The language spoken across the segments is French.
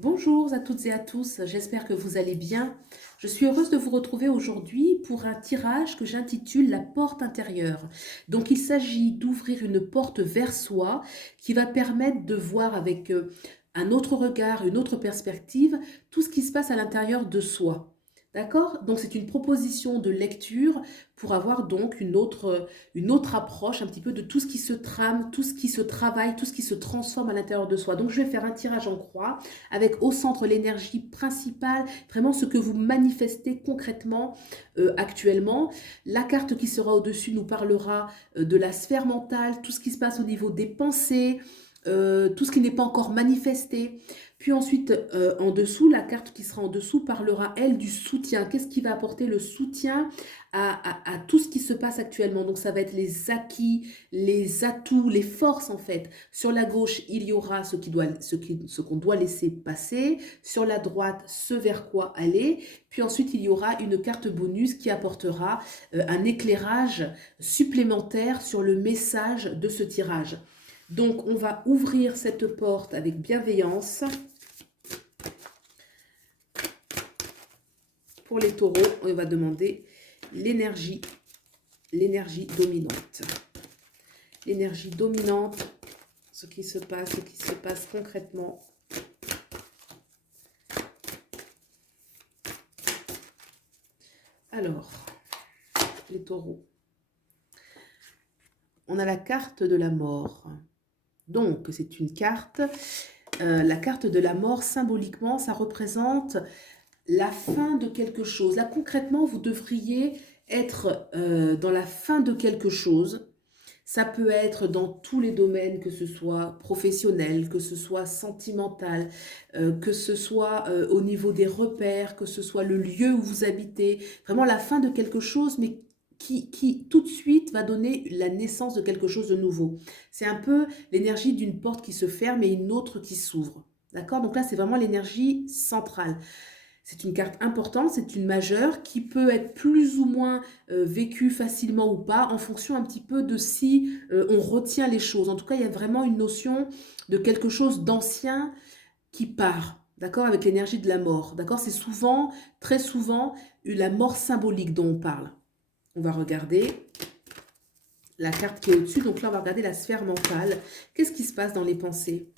Bonjour à toutes et à tous, j'espère que vous allez bien. Je suis heureuse de vous retrouver aujourd'hui pour un tirage que j'intitule La porte intérieure. Donc il s'agit d'ouvrir une porte vers soi qui va permettre de voir avec un autre regard, une autre perspective, tout ce qui se passe à l'intérieur de soi. D'accord? Donc c'est une proposition de lecture pour avoir donc une autre approche un petit peu de tout ce qui se trame, tout ce qui se travaille, tout ce qui se transforme à l'intérieur de soi. Donc je vais faire un tirage en croix avec au centre l'énergie principale, vraiment ce que vous manifestez concrètement actuellement. La carte qui sera au-dessus nous parlera de la sphère mentale, tout ce qui se passe au niveau des pensées, tout ce qui n'est pas encore manifesté. Puis ensuite, en dessous, la carte qui sera en dessous parlera, elle, du soutien. Qu'est-ce qui va apporter le soutien à tout ce qui se passe actuellement? Donc, ça va être les acquis, les atouts, les forces, en fait. Sur la gauche, il y aura ce qu'on doit laisser passer. Sur la droite, ce vers quoi aller. Puis ensuite, il y aura une carte bonus qui apportera un éclairage supplémentaire sur le message de ce tirage. Donc, on va ouvrir cette porte avec bienveillance. Pour les taureaux, on va demander l'énergie dominante. L'énergie dominante, ce qui se passe concrètement. Alors, les taureaux. On a la carte de la mort. Donc, c'est une carte. La carte de la mort, symboliquement, ça représente la fin de quelque chose. Là, concrètement, vous devriez être dans la fin de quelque chose. Ça peut être dans tous les domaines, que ce soit professionnel, que ce soit sentimental, que ce soit au niveau des repères, que ce soit le lieu où vous habitez. Vraiment la fin de quelque chose, mais qui tout de suite va donner la naissance de quelque chose de nouveau. C'est un peu l'énergie d'une porte qui se ferme et une autre qui s'ouvre. D'accord? Donc là, c'est vraiment l'énergie centrale. C'est une carte importante, c'est une majeure qui peut être plus ou moins vécue facilement ou pas en fonction un petit peu de si on retient les choses. En tout cas, il y a vraiment une notion de quelque chose d'ancien qui part, d'accord, avec l'énergie de la mort. D'accord, c'est souvent, très souvent, la mort symbolique dont on parle. On va regarder la carte qui est au-dessus. Donc là, on va regarder la sphère mentale. Qu'est-ce qui se passe dans les pensées?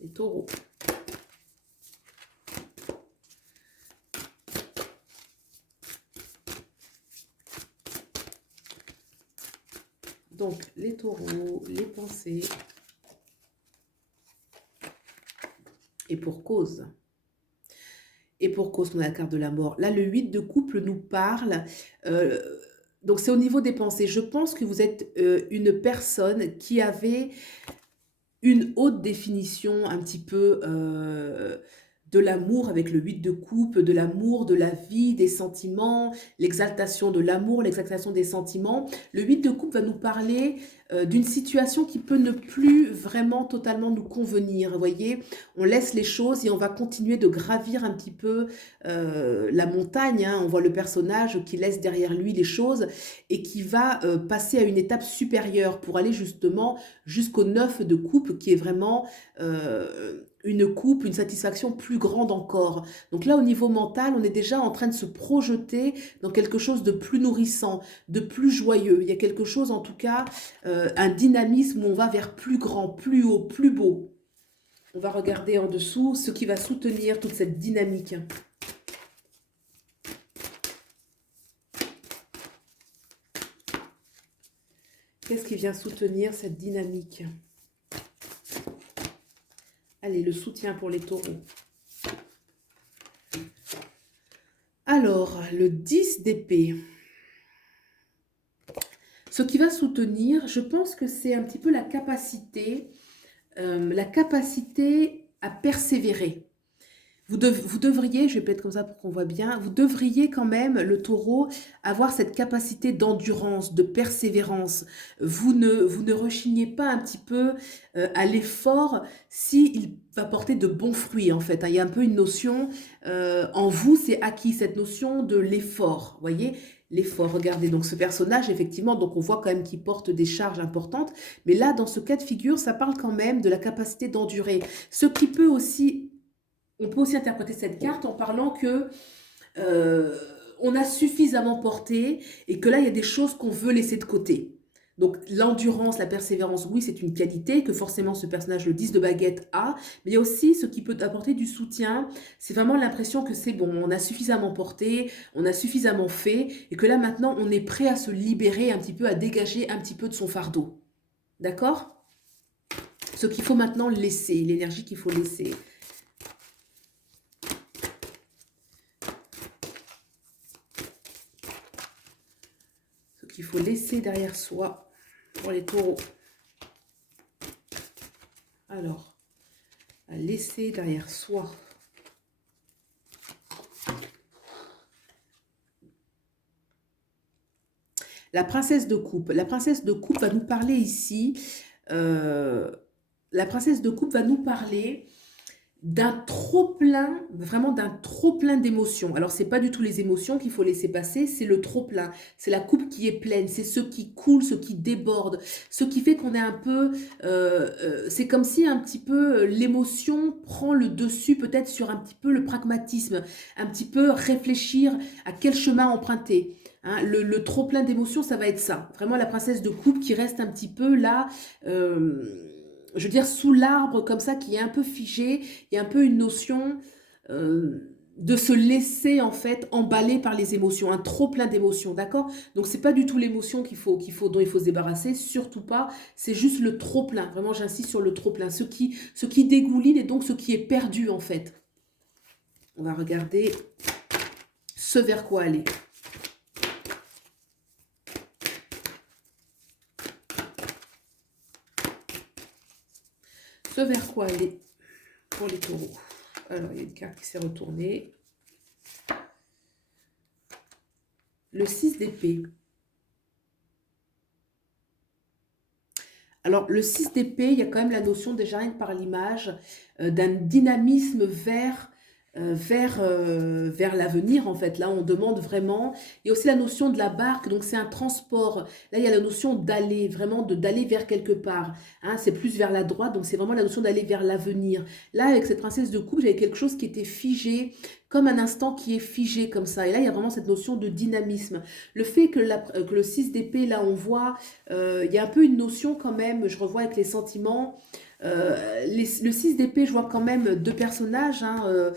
Les taureaux. Donc, les taureaux, les pensées, et pour cause. Et pour cause, on a la carte de la mort. Là, le 8 de couple nous parle. euh, donc, c'est au niveau des pensées. Je pense que vous êtes une personne qui avait une haute définition un petit peu de l'amour avec le 8 de coupe, de l'amour, de la vie, des sentiments, l'exaltation de l'amour, l'exaltation des sentiments. Le 8 de coupe va nous parler d'une situation qui peut ne plus vraiment totalement nous convenir. Vous voyez, on laisse les choses et on va continuer de gravir un petit peu la montagne. Hein. On voit le personnage qui laisse derrière lui les choses et qui va passer à une étape supérieure pour aller justement jusqu'au 9 de coupe qui est vraiment une coupe, une satisfaction plus grande encore. Donc là, au niveau mental, on est déjà en train de se projeter dans quelque chose de plus nourrissant, de plus joyeux. Il y a quelque chose, en tout cas, un dynamisme où on va vers plus grand, plus haut, plus beau. On va regarder en dessous ce qui va soutenir toute cette dynamique. Qu'est-ce qui vient soutenir cette dynamique? Allez, le soutien pour les taureaux. Alors, le 10 d'épée. Ce qui va soutenir, je pense que c'est un petit peu la capacité à persévérer. Vous devriez, je vais peut-être comme ça pour qu'on voit bien, vous devriez quand même, le taureau, avoir cette capacité d'endurance, de persévérance. Vous ne rechignez pas un petit peu à l'effort s'il va porter de bons fruits, en fait. Hein. Il y a un peu une notion, en vous, c'est acquis, cette notion de l'effort, voyez. l'effort. Regardez, donc ce personnage, effectivement, donc on voit quand même qu'il porte des charges importantes, mais là, dans ce cas de figure, ça parle quand même de la capacité d'endurer. Ce qui peut aussi, on peut aussi interpréter cette carte en parlant que euh, on a suffisamment porté et que là, il y a des choses qu'on veut laisser de côté. Donc l'endurance, la persévérance, oui, c'est une qualité que forcément ce personnage, le 10 de baguette, a, mais il y a aussi ce qui peut apporter du soutien. C'est vraiment l'impression que c'est bon, on a suffisamment porté, on a suffisamment fait, et que là maintenant, on est prêt à se libérer un petit peu, à dégager un petit peu de son fardeau. D'accord? Ce qu'il faut maintenant laisser, l'énergie qu'il faut laisser. Ce qu'il faut laisser derrière soi pour les taureaux. Alors, à laisser derrière soi. La princesse de coupe. La princesse de coupe va nous parler ici. La princesse de coupe va nous parler d'un trop-plein, vraiment d'un trop-plein d'émotions. Alors, c'est pas du tout les émotions qu'il faut laisser passer, c'est le trop-plein. C'est la coupe qui est pleine, c'est ce qui coule, ce qui déborde, ce qui fait qu'on est un peu... c'est comme si un petit peu l'émotion prend le dessus peut-être sur un petit peu le pragmatisme, un petit peu réfléchir à quel chemin emprunter. Hein, le trop-plein d'émotions, ça va être ça. Vraiment la princesse de coupe qui reste un petit peu là... je veux dire, sous l'arbre comme ça, qui est un peu figé, il y a un peu une notion de se laisser en fait emballer par les émotions, un trop plein d'émotions, d'accord? Donc c'est pas du tout l'émotion dont il faut se débarrasser, surtout pas, c'est juste le trop plein, vraiment j'insiste sur le trop plein, ce qui dégouline et donc ce qui est perdu en fait. On va regarder ce vers quoi aller. Ce vers quoi aller pour les taureaux. Alors, il y a une carte qui s'est retournée. Le 6 d'épée. Alors, le 6 d'épée, il y a quand même la notion, déjà rien que par l'image, d'un dynamisme vers l'avenir, en fait. Là, on demande vraiment... Il y a aussi la notion de la barque, donc c'est un transport. Là, il y a la notion d'aller, vraiment d'aller vers quelque part. Hein, c'est plus vers la droite, donc c'est vraiment la notion d'aller vers l'avenir. Là, avec cette princesse de coupe, j'avais quelque chose qui était figé, comme un instant qui est figé comme ça. Et là, il y a vraiment cette notion de dynamisme. Le fait que le 6 d'épée, là, on voit, il y a un peu une notion quand même, je revois avec les sentiments. Le 6 d'épée, je vois quand même deux personnages, hein,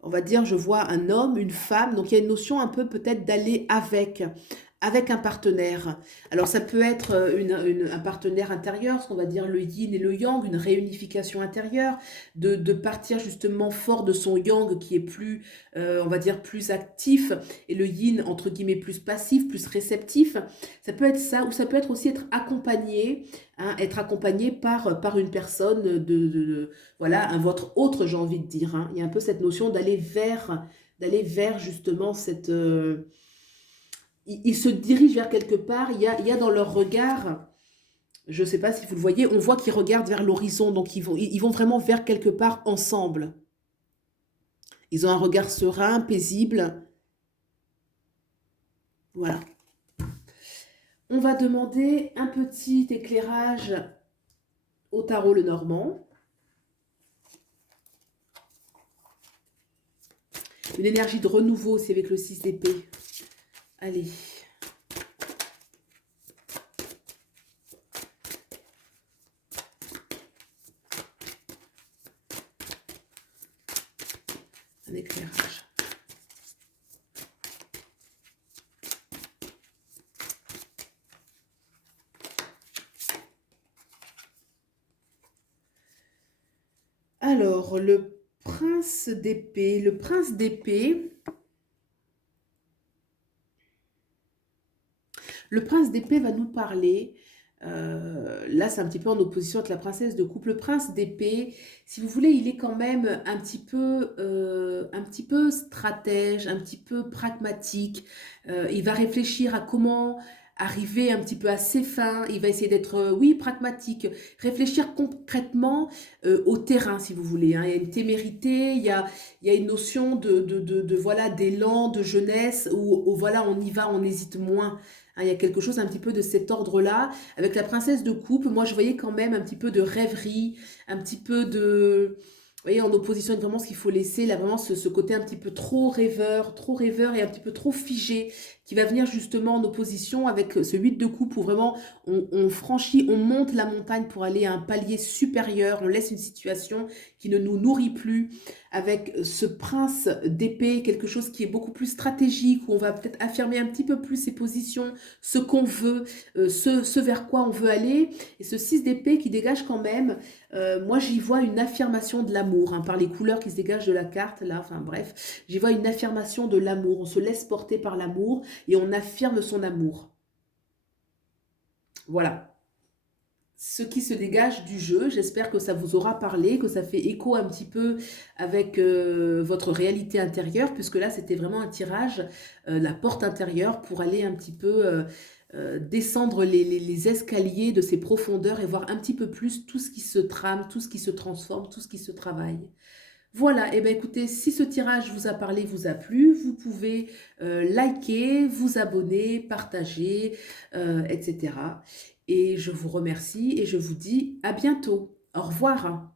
on va dire, je vois un homme, une femme, donc il y a une notion un peu peut-être d'aller avec un partenaire. Alors ça peut être un partenaire intérieur, ce qu'on va dire le yin et le yang, une réunification intérieure, de partir justement fort de son yang qui est plus, on va dire, plus actif, et le yin, entre guillemets, plus passif, plus réceptif. Ça peut être ça, ou ça peut être aussi être accompagné, hein, être accompagné par une personne voilà, votre autre, j'ai envie de dire. Hein. Il y a un peu cette notion d'aller vers justement cette... ils se dirigent vers quelque part, il y a dans leur regard, je ne sais pas si vous le voyez, on voit qu'ils regardent vers l'horizon, donc ils vont vraiment vers quelque part ensemble. Ils ont un regard serein, paisible. Voilà. On va demander un petit éclairage au tarot Lenormand. Une énergie de renouveau, c'est avec le 6 d'épée. Allez. Un éclairage. Alors, le prince d'épée. Le prince d'épée. Le prince d'épée va nous parler. Là, c'est un petit peu en opposition avec la princesse de coupe. Le prince d'épée, si vous voulez, il est quand même un petit peu stratège, un petit peu pragmatique. Il va réfléchir à comment arriver un petit peu à ses fins, il va essayer d'être, oui, pragmatique, réfléchir concrètement, au terrain, si vous voulez, hein. Il y a une témérité, il y a une notion voilà, d'élan, de jeunesse où voilà, on y va, on hésite moins, hein. Il y a quelque chose un petit peu de cet ordre-là. Avec la princesse de coupe, moi, je voyais quand même un petit peu de rêverie, un petit peu de... Vous voyez, en opposition avec vraiment ce qu'il faut laisser, là, vraiment ce côté un petit peu trop rêveur et un petit peu trop figé, qui va venir justement en opposition avec ce 8 de coupe où vraiment on franchit, on monte la montagne pour aller à un palier supérieur, on laisse une situation qui ne nous nourrit plus, avec ce prince d'épée, quelque chose qui est beaucoup plus stratégique, où on va peut-être affirmer un petit peu plus ses positions, ce qu'on veut, ce vers quoi on veut aller, et ce 6 d'épée qui dégage quand même, moi j'y vois une affirmation de l'amour, hein, par les couleurs qui se dégagent de la carte, là, enfin bref, j'y vois une affirmation de l'amour, on se laisse porter par l'amour, et on affirme son amour. Voilà ce qui se dégage du jeu. J'espère que ça vous aura parlé, que ça fait écho un petit peu avec votre réalité intérieure, puisque là, c'était vraiment un tirage, la porte intérieure, pour aller un petit peu descendre les escaliers de ces profondeurs et voir un petit peu plus tout ce qui se trame, tout ce qui se transforme, tout ce qui se travaille. Voilà, et bien écoutez, si ce tirage vous a parlé, vous a plu, vous pouvez liker, vous abonner, partager, etc. Et je vous remercie et je vous dis à bientôt. Au revoir.